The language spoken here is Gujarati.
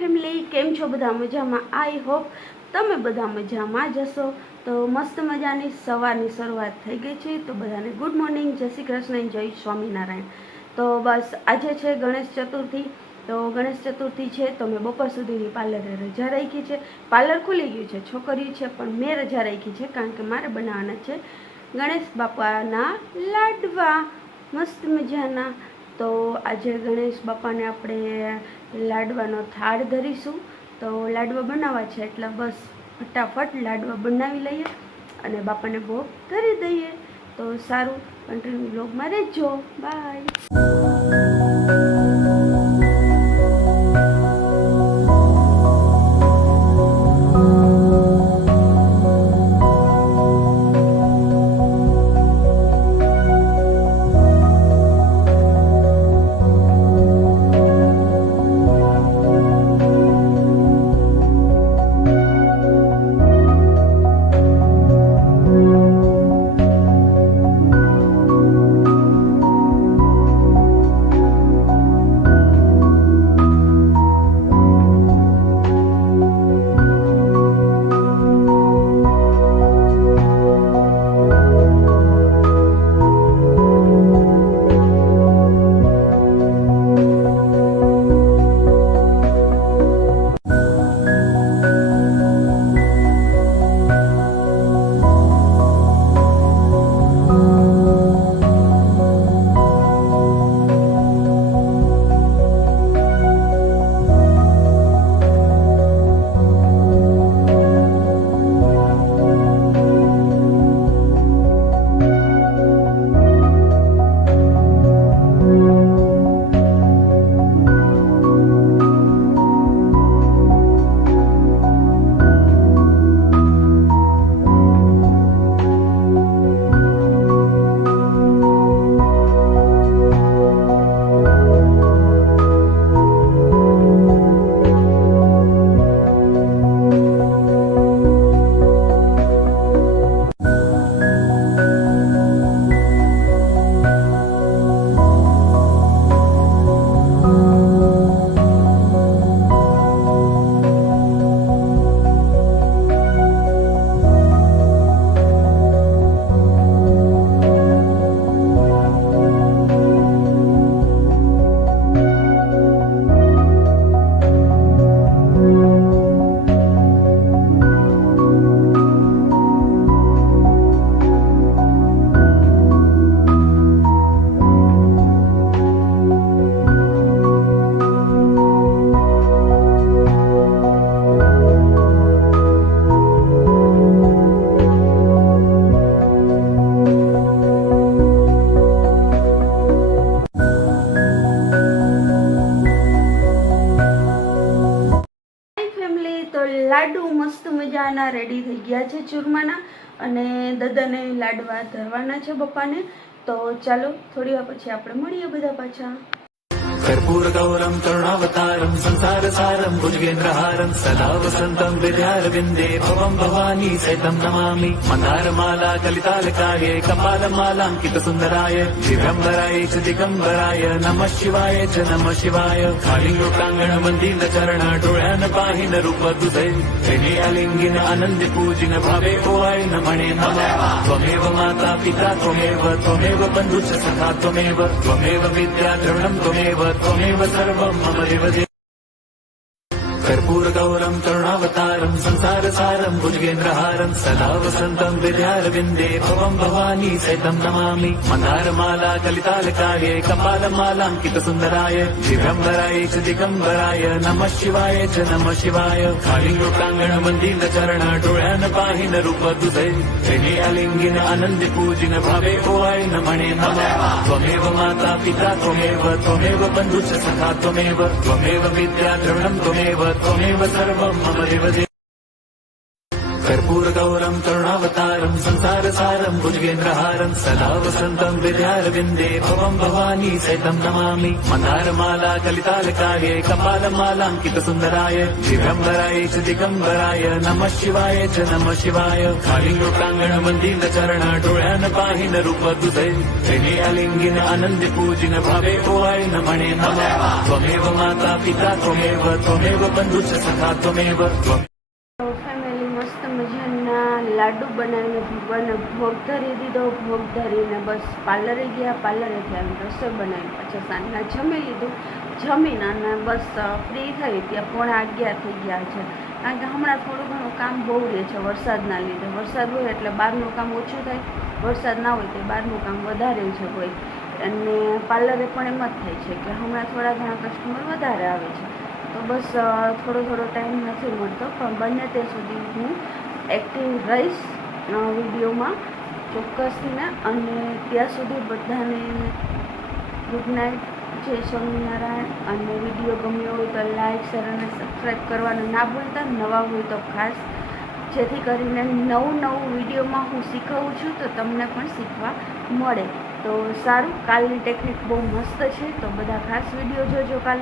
ફેમિલી, કેમ છો બધા? મજામાં? આઈ હોપ તમે બધા મજામાં જશો. તો મસ્ત મજાની સવારની શરૂઆત થઈ ગઈ છે. તો બધાને ગુડ મોર્નિંગ, જય શ્રી કૃષ્ણ, જય સ્વામિનારાયણ. તો બસ આજે છે ગણેશ ચતુર્થી. તો ગણેશ ચતુર્થી છે તો મેં બપોર સુધીની પાર્લરે રજા રાખી છે. પાર્લર ખુલી ગયું છે, છોકરીઓ છે, પણ મેં રજા રાખી છે કારણ કે મારે બનાવવાના છે ગણેશ બાપાના લાડવા મસ્ત મજાના. તો આજે ગણેશ બાપાને આપણે લાડવાનો થાળ ધરીશું. તો લાડવા બનાવવા છે એટલે બસ ફટાફટ લાડવા બનાવી લઈએ અને બાપાને ભોગ ધરી દઈએ. તો સારું, કન્ટિન્યુ બ્લોગમાં રહેજો. બાય. તો લાડુ મસ્ત મજાના રેડી થઈ ગયા છે ચૂરમાના, અને દદાને લાડવા ધરવાના છે બપ્પાને. તો ચાલો થોડી વાર પછી આપણે મળીએ બધા પાછા. कर्पूर गौरम करुणावतारम संसार सारम भुजगेन्द्रहारम सदा वसंतम विद्यारविंदे भवम भवानी सहितम नमामि. मंदारमाला कलितालकाये कपालमालांकित सुंदराय दिव्यंबराय च दिगंबराय नमः शिवाय च नमः शिवाय. कालिंगोटांगण मंदिर चरण डोळ्यान पाहिन रूप तुझे तेने अलिंगिन आनंद पूजिन भावे ओवाय नमणे नमः. त्वमेव माता पिता त्वमेव बंधुश्च सखा त्वमेव विद्या द्रविणं त्वमेव सर्वं मम देव. कर्पूर गौरम करुणावतारम संसार सारम भुजगेन्द्रहारम सदा वसंतम विद्यारविंदे भवम भवानी सहितम नमामि. मंदारमाला कलितालकाये कपालमालांकित सुंदराय दिव्यंबराय च दिगंबराय नमः शिवाय च नमः शिवाय. कालिंगोटांगण मंदिर चरण डोळ्यान पाहिन रूप तुझे तेने अलिंगिन आनंद पूजिन भावे ओवाय नमणे नमः. त्वमेव माता पिता त्वमेव बंधुश्च सखा त्वमेव विद्या द्रविणं त्वमेव सर्वं मम देव. कर्पूरगौरं करुणावतारं संसारसारं भुजगेन्द्रहारं सदा वसन्तं हृदयारविन्दे भवं भवानी सहितं नमामि मन्दारमाला कलितालकाये कपालमालाङ्कितसुन्दराय दिगम्बराय च दिगम्बराय नमः शिवाय च नमः शिवाय कालिङ्गोटाङ्गण मन्दिरचरण डोळ्यान पाहिन रूप तुझे प्रेमे अलिङ्गिन आनन्दि पूजिन भावे ओवाय नमणे नमः त्वमेव माता पिता त्वमेव बन्धुश्च सखा त्वमेव ફેમિલી મસ્ત મજાના લાડુ બનાવીને ભગવાનને ભોગ ધરી દીધો. ભોગ ધરીને બસ પાર્લરે ગયા. પાર્લરેથી આવીને રસોઈ બનાવી પછી સાંજના જમી લીધું. જમીને અને બસ ફ્રી થઈ ત્યાં 11:30 થઈ ગયા છે. કારણ કે હમણાં થોડું ઘણું કામ બહુ રહે છે વરસાદના લીધે. વરસાદ હોય એટલે બહારનું કામ ઓછું થાય, વરસાદ ના હોય તો બહારનું કામ વધારે છે હોય. અને પાર્લરે પણ એમ જ થાય છે કે હમણાં થોડા ઘણા કસ્ટમર વધારે આવે છે. તો બસ થોડો ટાઈમ નથી મળતો, પણ બને ત્યાં સુધી હું એક્ટિવ રહીશ વિડીયોમાં ચોક્કસથી ને. અને ત્યાં સુધી બધાને ગુડ નાઇટ, જય સ્વામિનારાયણ. અને વિડીયો ગમ્યો હોય તો લાઈક, શેર અને સબસ્ક્રાઈબ કરવાનું ના ભૂલતા. નવા હોય તો ખાસ, જેથી કરીને નવું વિડીયોમાં હું શીખવું છું તો તમને પણ શીખવા મળે. તો સારું, કાલની ટેકનિક બહુ મસ્ત છે, તો બધા ખાસ વિડીયો જોજો કાલે.